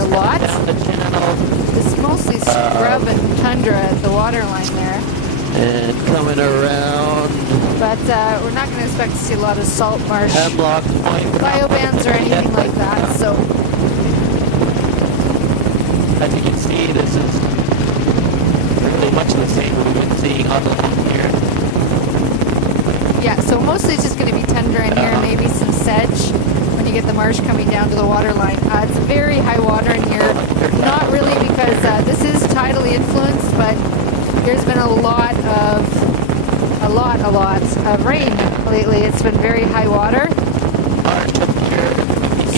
a lot. Down the channel. It's mostly scrub and tundra at the water line there. And coming around. But we're not going to expect to see a lot of salt marsh Hemlock Point. biobands or anything like that. So as you can see, this is really much the same we've been seeing all along here. yeah, so mostly it's just going to be tundra in here, maybe some sedge when you get the marsh coming down to the water line. It's very high water in here. Not really because this is tidally influenced, but there's been a lot of rain lately. It's been very high water.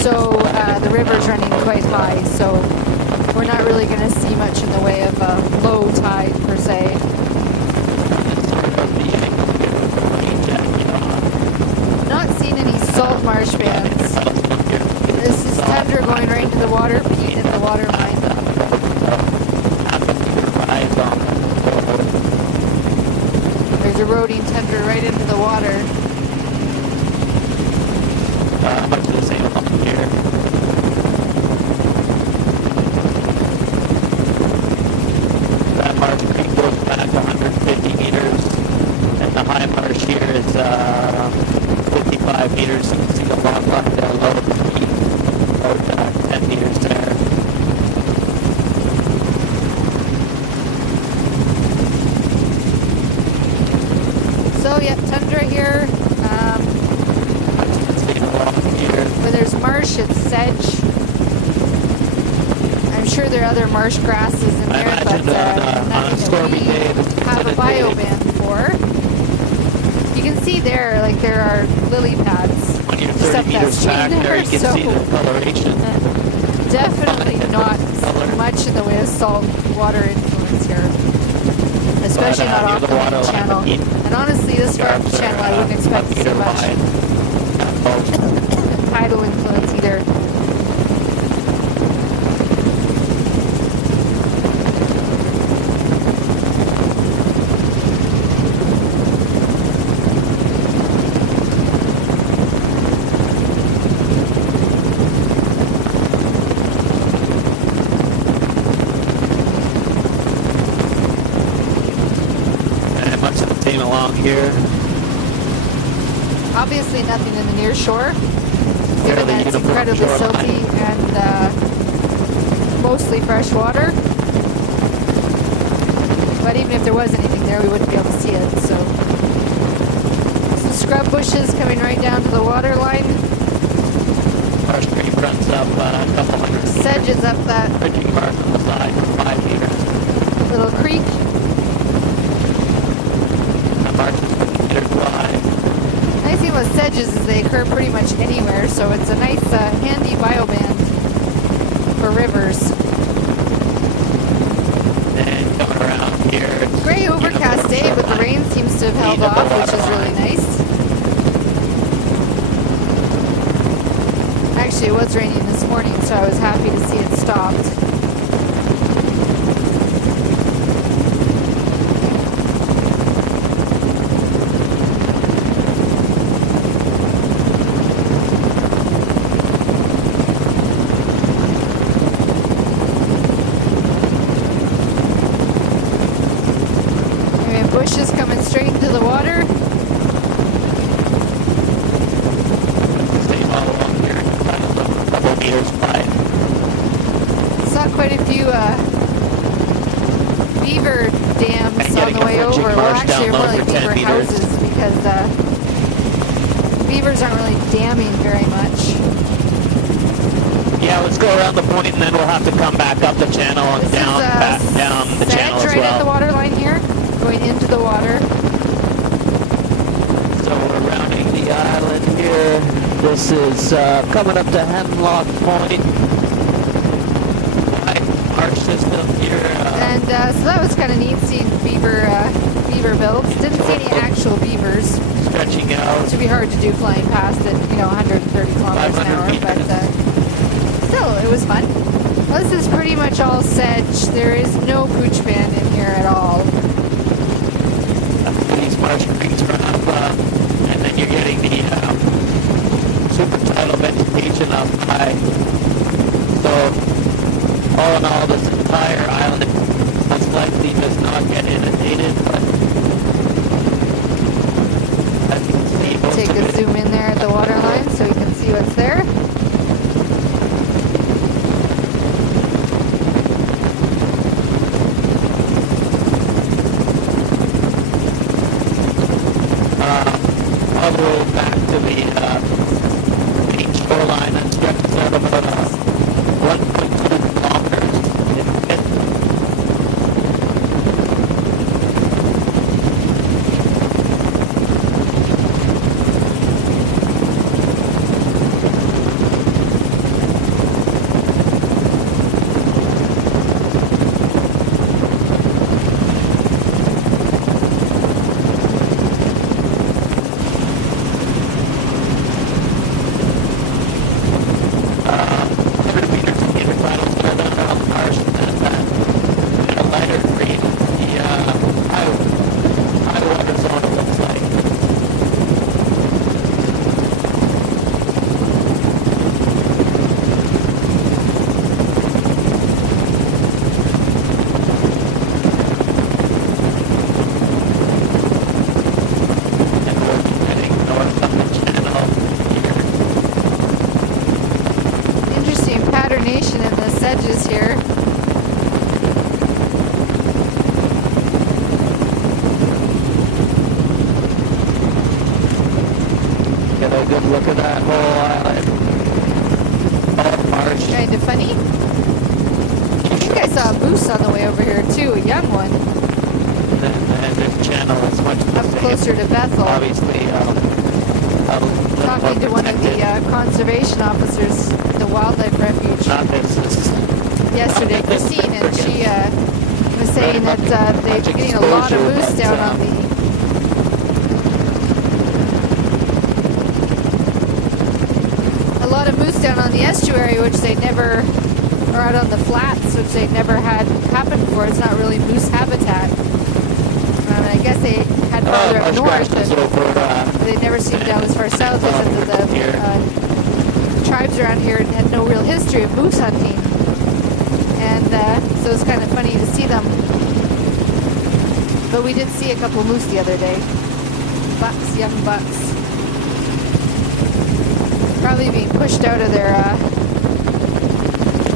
So the river's running quite high, so we're not really going to see much in the way of low tide per se. Not seeing any salt marsh bands. This is tundra going right into the water, peat in the water line. There's eroding tundra right into the water. Much of the same along here. That marsh creek goes back 150 meters, and the high marsh here is 55 meters. You can see the long line down low of the peak, about 10 meters there. So yeah, tundra here. Where there's marsh, it's sedge. I'm sure there are other marsh grasses in there, but nothing that we have a bioband for. You can see there, like there are lily pads. When you're 30 meters back there, you can see the coloration. Definitely not much in the way of salt water influence here. Especially not off the main channel. And honestly, this far up the channel, I wouldn't expect to see much tidal influence either. Along here. Obviously nothing in the near shore, given that it's incredibly silty and mostly fresh water. But even if there was anything there, we wouldn't be able to see it. So some scrub bushes coming right down to the water line. Marsh creek runs up a couple hundred meters. Sedge is up that bridging mark on the side, 5 meters. little creek. Nice thing about sedges is they occur pretty much anywhere, so it's a nice handy bioband for rivers. And coming around here. Gray overcast day, but the rain seems to have held off, which is really nice. Actually, it was raining this morning, so I was happy to see it stopped. Bushes coming straight into the water. Stay all along here, a couple meters wide. Saw quite a few beaver dams on the way over. Well, actually, more like beaver houses because beavers aren't really damming very much. Yeah, let's go around the point and then we'll have to come back up the channel and back down the channel as well. Right at the water line here. Going into the water. So we're rounding the island here. This is coming up to Hemlock Point. Arch system here. And so that was kind of neat seeing beaver builds. Didn't see any actual beavers. Stretching out. It would be hard to do flying past at 130 kilometers an hour, but still, it was fun. Well, this is pretty much all sedge. There is no pooch band in here at all. These marsh creeks run up, and then you're getting the super tidal vegetation up high. So look at that whole island. All marsh. Kind of funny. I think I saw a moose on the way over here too, a young one. And this channel is much the Up same. closer to Bethel. Obviously, Talking to one of the conservation officers at the wildlife refuge not this yesterday, Christine, and she was saying that they're getting a lot of moose down on the estuary, which they never, or out on the flats, which they never had happen before. It's not really moose habitat. I guess they had farther up north, and they'd never seen them down as far south as the tribes around here had no real history of moose hunting. And so it's kind of funny to see them. But we did see a couple moose the other day. Bucks, young bucks. Probably being pushed out of their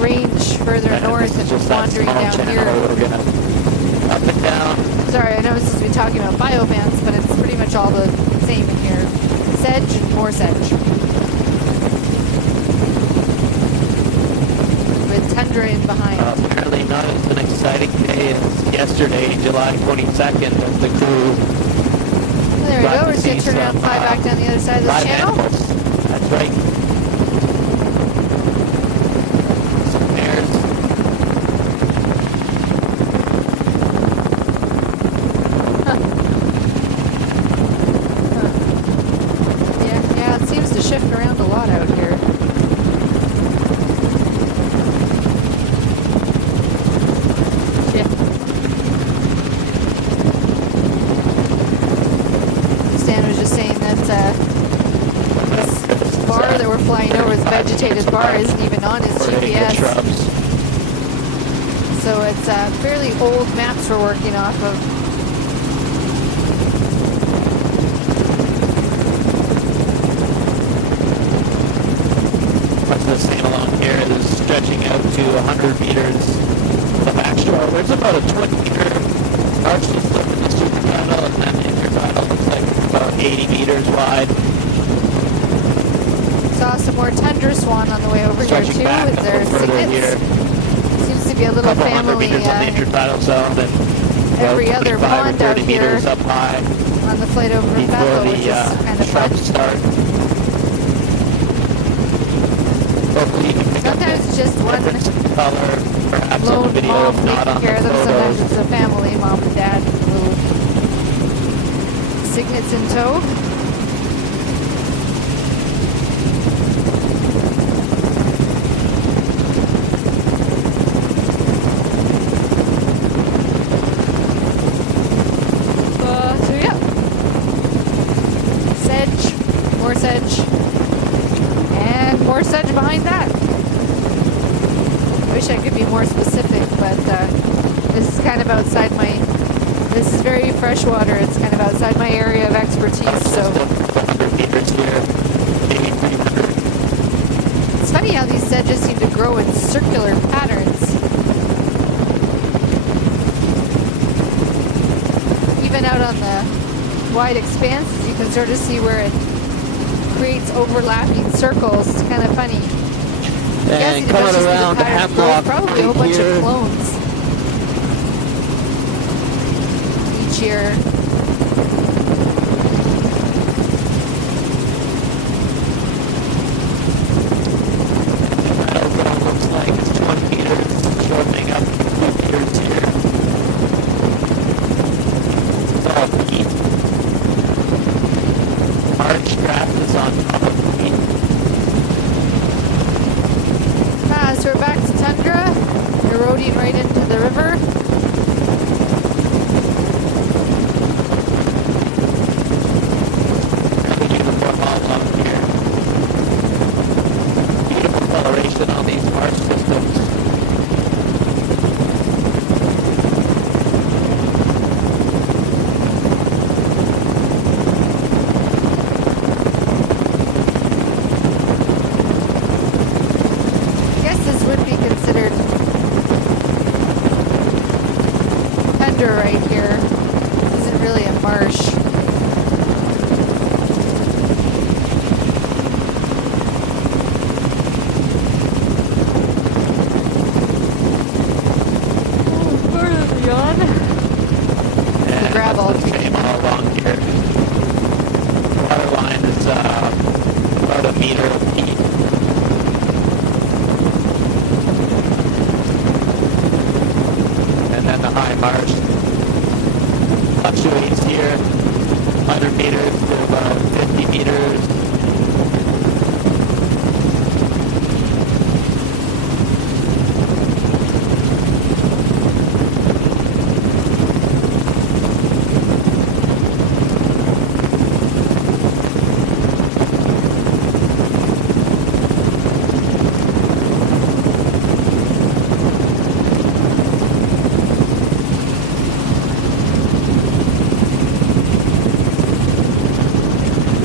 range further north and just wandering down here. Up and down. Sorry, I know we're supposed to be talking about biomass, but it's pretty much all the same in here. Sedge and more sedge. With tundra in behind. Apparently not as an exciting day as yesterday, July 22nd, as the crew. Well, there we go. We're just going to turn around and fly back down the other side of this channel. Animals. That's right. Some bears. Yeah, it seems to shift around a lot out here. Yeah. Stan was just saying that this bar that we're flying over, this vegetated bar, isn't even on his GPS. So it's fairly old maps we're working off of. Much of the same along here is stretching out to 100 meters of backshore. There's about a 20-meter partial slip in the supertunnel, and then the intertunnel looks like it's about 80 meters wide. Saw some more tundra swan on the way over here Stretching too. back With a their little further here. cygnets. Seems to be a little Couple hundred family meters on the intertidal zone, and every about other 25 or pond out 30 here meters up high on the flight over from before Bethel, the which is kind of fun. shrubs start. Hopefully you can pick up Sometimes it's just the one difference in color, perhaps on the lone video, mom if not on taking care of the them. Sometimes photos. it's a family, mom and dad, little cygnets in tow. So yeah, sedge, more sedge, and more sedge behind that. Wish I could be more specific, but this is kind of outside my. This is very freshwater. It's kind of outside my area of expertise. So 100 meters here, maybe 300. it's funny how these sedges seem to grow in circular patterns. Even out on the wide expanses, you can sort of see where it creates overlapping circles. It's kind of funny. I'm guessing And it must coming just be the around pattern flow, Hemlock probably a whole right bunch here. of clones each year. Meadow zone looks like it's 20 meters, shortening up to 2 meters here. It's all peat. March grass is on top of the peat. So we're back to tundra, eroding right into the river. Really uniform all along here. Beautiful coloration on these marsh systems. I guess this would be considered tundra right here. This isn't really a marsh. level. Same all along here. Water line is about a meter deep. And then the high marsh fluctuates here, 100 meters to about 50 meters.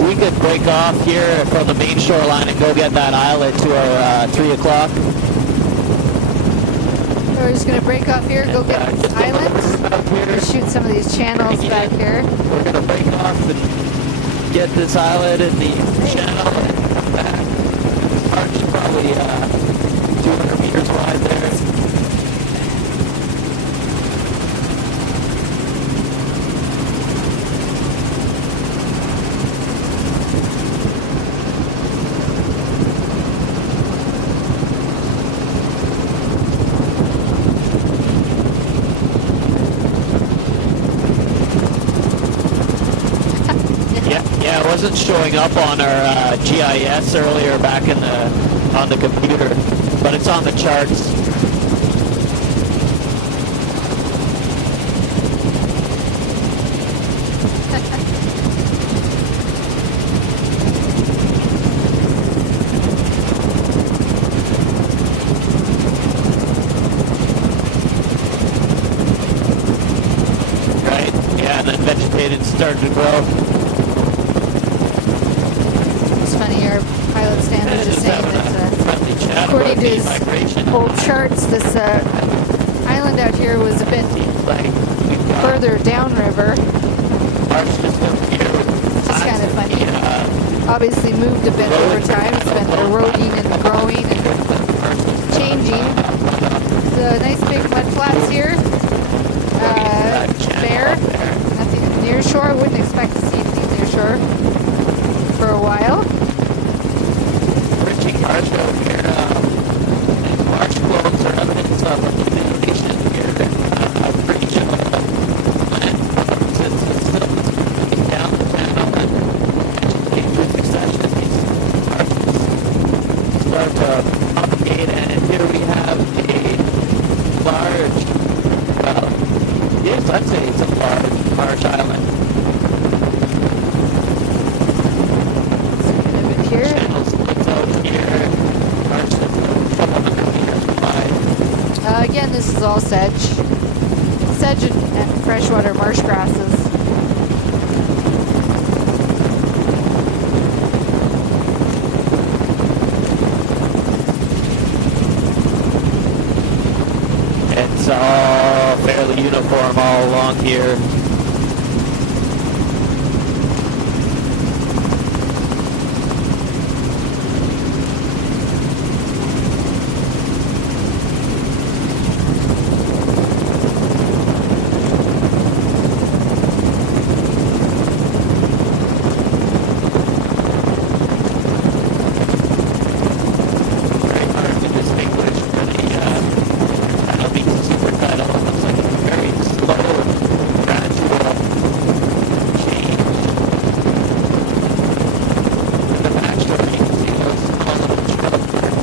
We could break off here from the main shoreline and go get that islet to our 3 o'clock. So we're just going to break off here, go get Just this a little island, bit up here. shoot some of these channels back here. We're going to break off and get this islet in the channel and come back. Arch is probably 200 meters wide there. Yeah, it wasn't showing up on our GIS earlier back on the computer, but it's on the charts. Right? Yeah, and then vegetated started to grow. It's funny, our pilot standard is saying that according to his old charts, this island out here was a bit further downriver. It's just kind of funny. Obviously moved a bit over time. It's been eroding and growing and changing. The nice big mud flats here. Bare. Nothing near shore. I wouldn't expect to see anything near shore for a while. Richie marsh out here. And marsh flows are evidence of accumulation here. I'm pretty sure the land since it's still moving down the channel and in succession these marshes start to propagate, and here we have a large, well, yes, I'd say it's a large marsh island. Here. Channel splits out here. Marsh is a couple hundred meters wide. Again, this is all sedge. Sedge and freshwater marsh grasses. It's all fairly uniform all along here. Very hard to distinguish for the tidal being super tidal. It looks like a very slow, gradual change. In the backshore, you can see those small little shrubs there.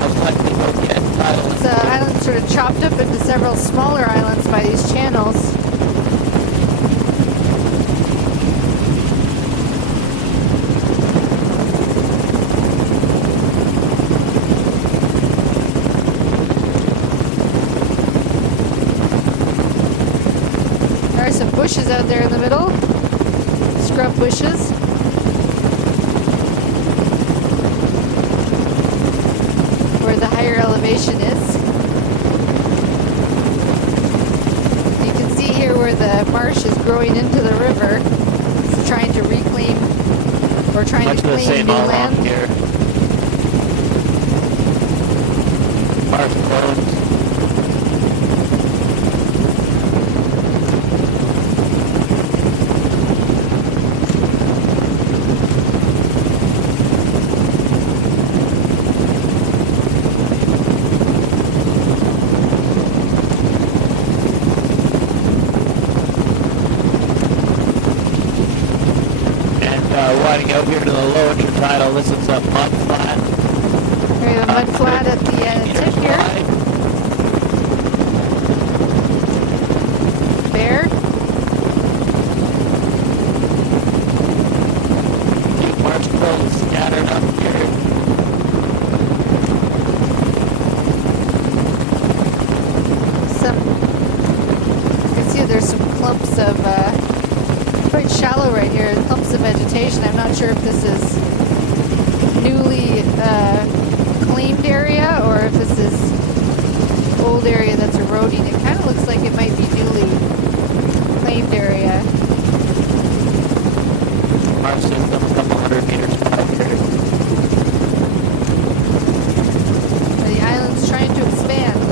Most likely will get tidal. The island's sort of chopped up into several smaller islands by these channels. There are some bushes out there in the middle, scrub bushes. Where the higher elevation is. You can see here where the marsh is growing into the river. It's trying to reclaim or trying Much to of the claim same new all along land. here. Marsh closed. winding out here to the low intertidal. This is a mud flat. We have a mud flat at the tip here. Wide. Bear. Few marsh quills scattered up here. You can see there's some clumps of, quite shallow right here, clumps of vegetation. I'm not sure if this is newly claimed area or if this is old area that's eroding. It kind of looks like it might be newly claimed area. Marsh system a couple hundred meters wide here. The island's trying to expand.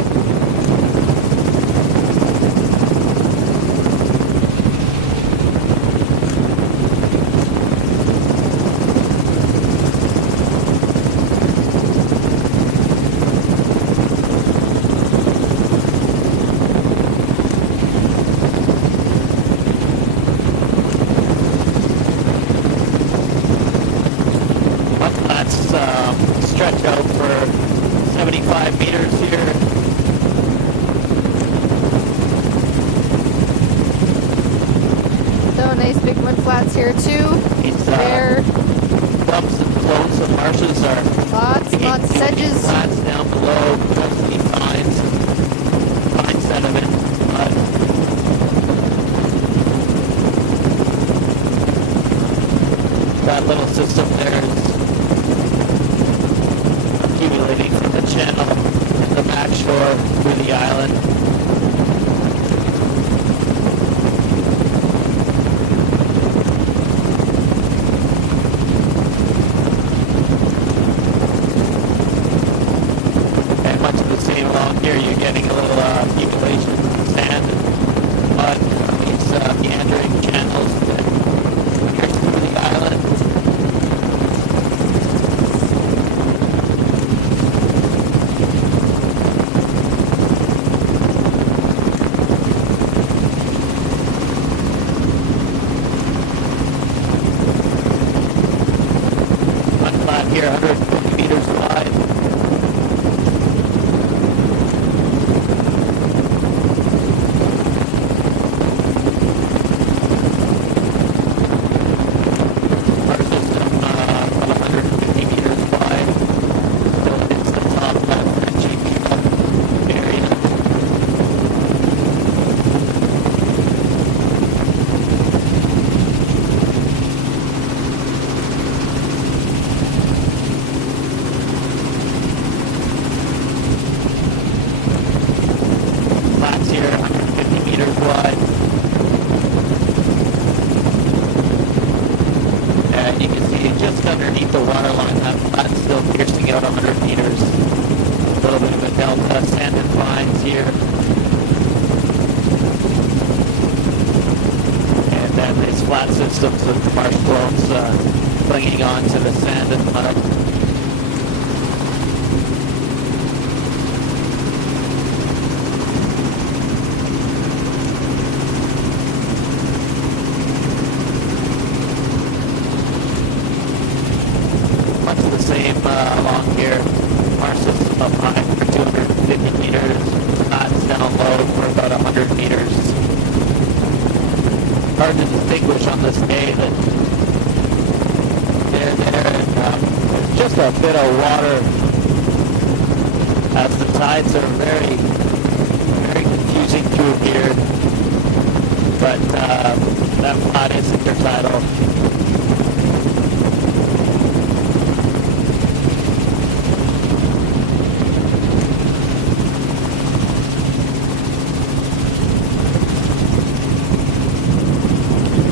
Stretch out for 75 meters here. So nice big mud flats here too. These There, clumps and floats of marshes are lots of sedges. flats down below, mostly fine sediment, mud. That little system there is accumulating from the channel and the back shore through the island. And much of the same along here, you're getting a little accumulation of sand and mud from these meandering channels that here through the island. Flat here, 150 meters wide. Our system about 150 meters wide. Still hits the top left GP area. Flats here, 150 meters wide. And you can see just underneath the water line, that flat's still piercing out 100 meters. A little bit of a delta, sand and vines here. And then these flat systems of marsh floats clinging onto the sand and mud. Much the same along here. Marsh system up high for 250 meters. Flats down low for about 100 meters. Hard to distinguish on this day that they're there, and there's just a bit of water as the tides are very, very confusing through here. But that flat is intertidal.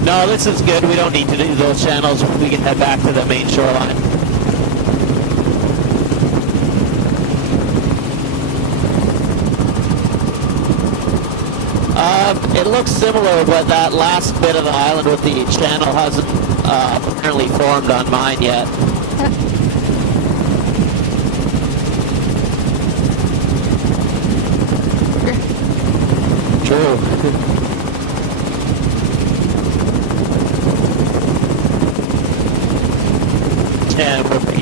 No, this is good. We don't need to do those channels. We can head back to the main shoreline. It looks similar, but that last bit of the island with the channel hasn't apparently formed on mine yet. True.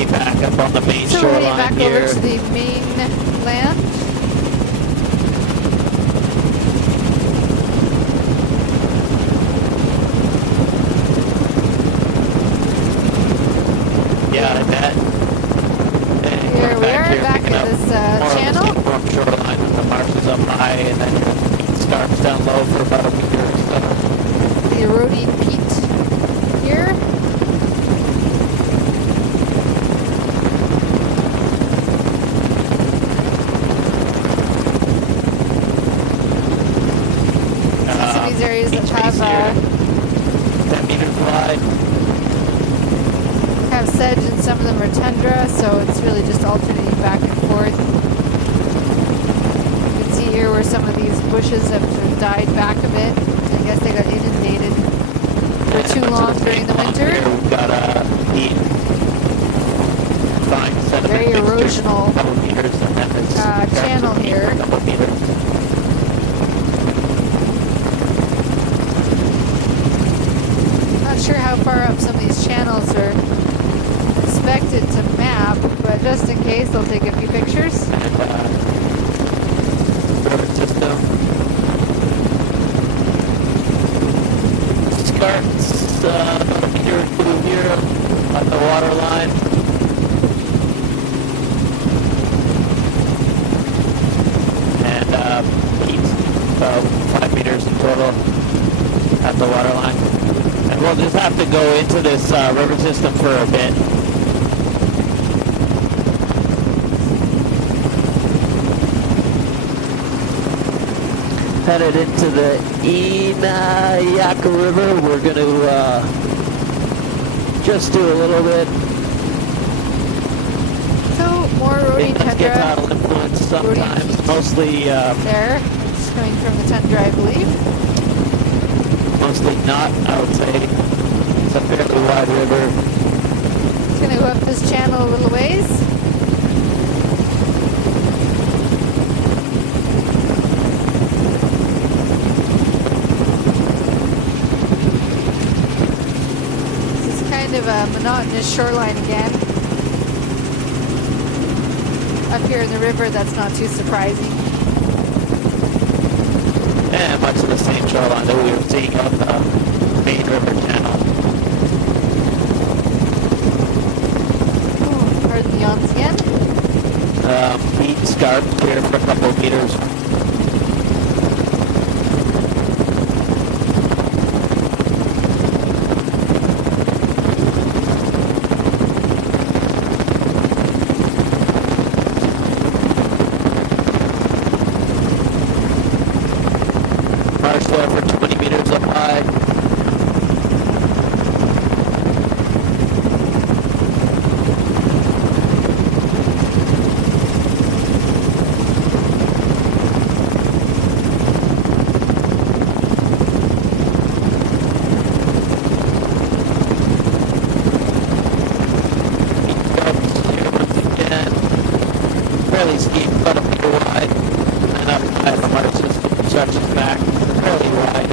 be back up on the main So we're heading shoreline back here. over to the mainland. Yeah, I bet. And Here we're we are here back picking at up this more of channel. the warm shoreline with the marshes up high, and then it starts down low for about a meter or so. The eroding peat here. Some of these areas that have 10 meters wide. sedge and some of them are tundra, so it's really just alternating back and forth. You can see here where some of these bushes have sort of died back a bit. I guess they got inundated for too long during the winter. Here we've got a deep, fine sediment Very mixture, erosional couple meters, and then this channel here. couple meters. Not sure how far up some of these channels are expected to map, but just in case, I'll take a few pictures. And river system starts about a meter or two here on the water line. And peaks about 5 meters in total at the water line. And we'll just have to go into this river system for a bit. Headed into the Inayaka River. We're going to just do a little bit. So, more eroding It does get tundra tidal influence sometimes, mostly there. It's coming from the tundra, I believe. mostly not, I would say. It's a fairly wide river. It's going to go up this channel a little ways. This is kind of a monotonous shoreline again. Up here in the river, that's not too surprising. And much of the same shoreline that we were seeing on the main river channel. Oh, pardon the yawns again. Peat scarp here for a couple of meters. Marsh there for 20 meters up high. Fairly steep, about a meter wide, and up high from our system stretches back fairly wide.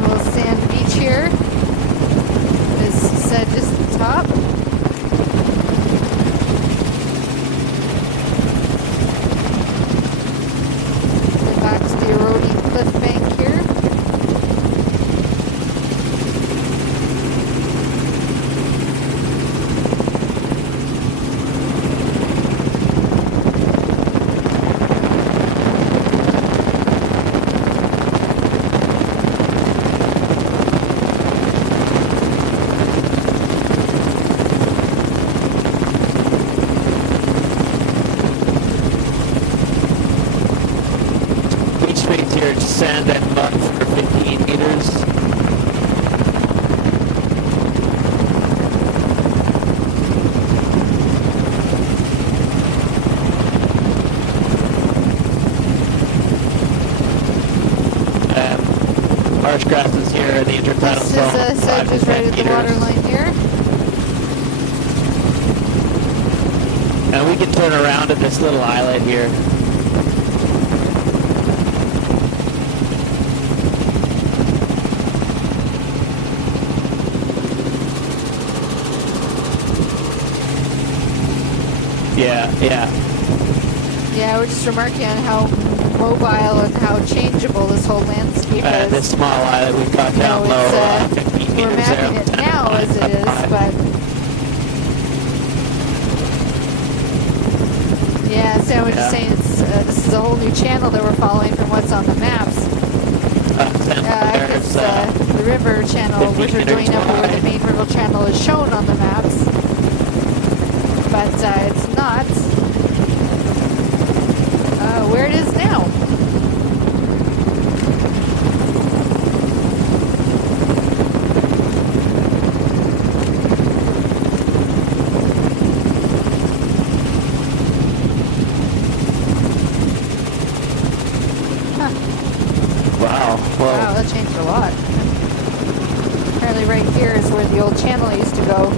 Little sand beach here. As said, just at the top. Then back to the eroding cliff bank here. sand and mud for 15 meters. Marsh grasses here in the intertidal zone. This is sedge is right at the water line here. And we can turn around at this little islet here. Yeah. Yeah, we're just remarking on how mobile and how changeable this whole landscape is. This small islet we've got down low, 15 we're meters mapping there. it now as it is, but yeah, Sam was just saying this is a whole new channel that we're following from what's on the maps. It's the river channel, which we're doing up where the main river channel is shown on the maps, but it's not where it is now. Wow, that changed a lot. Apparently right here is where the old channel used to go.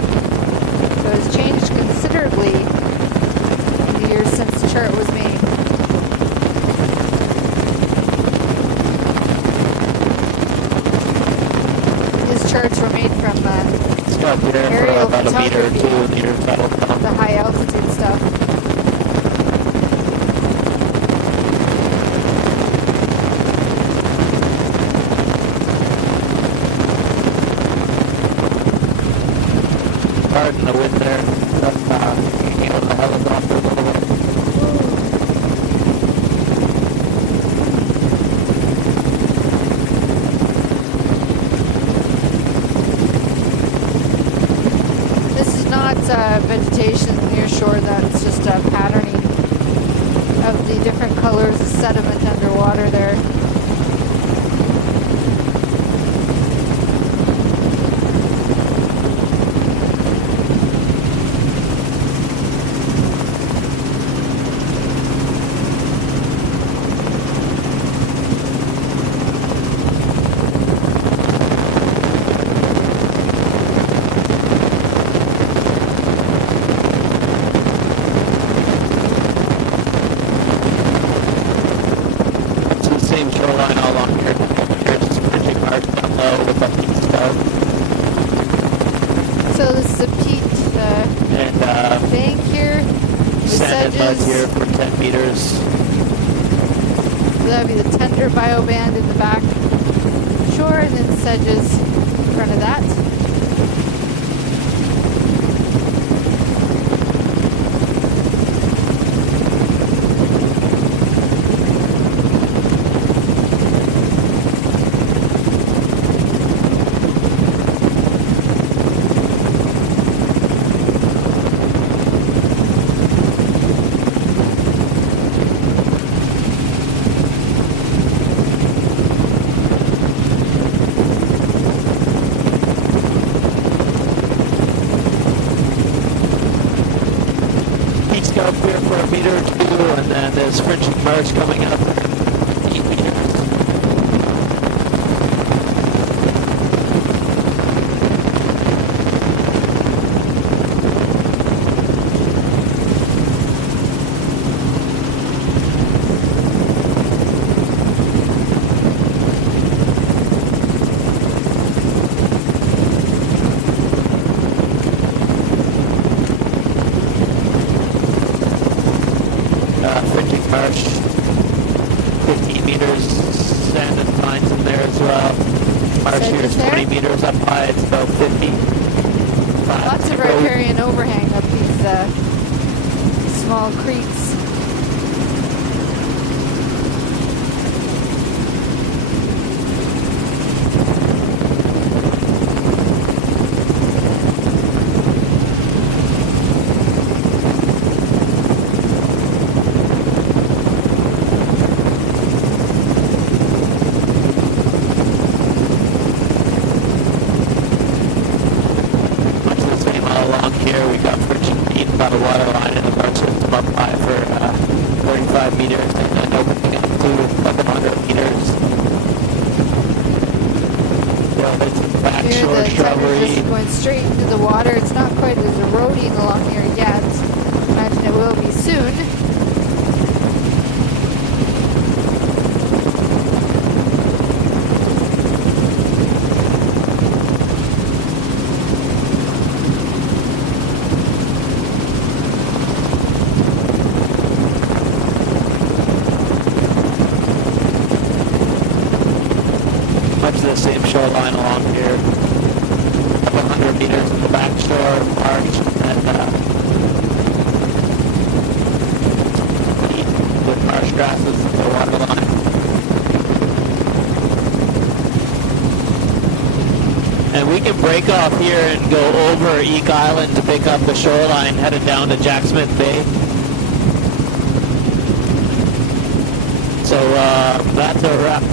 So it's changed considerably in the years since the chart was made. His charts were made from aerial photography, the high altitude stuff. Pardon the wind there. Hanging out the helicopter a little bit. This is not vegetation near shore, that's just a patterning of the different colors of sediment underwater there. Shoreline all along here. Here's Bridging Marsh down low with a peat spout. So this is a peat bank here with sand and mud sedges. here for 10 meters. So that would be the tender bioband in the back shore, and then sedges in front of that. Up here for a meter or two, and then there's Fringing Marsh coming up 8 meters. Fringing Marsh, 15 meters, sand and pines in there as well. Marsh here is 20 meters up high, it's about 50. Lots of riparian overhang up these small creeks. by the water line, and the marsh system up high for 35 meters, and then opening up to 100 meters. Yeah, there's some backshore Here the shrubbery. tender's just going straight into the water. It's not quite as eroding along here yet. Imagine it will be soon. Much of the same shoreline along here. Up 100 meters in the back shore, marsh, and with marsh grasses in the water line. And we can break off here and go over Eek Island to pick up the shoreline headed down to Jack Smith Bay. So that's a wrap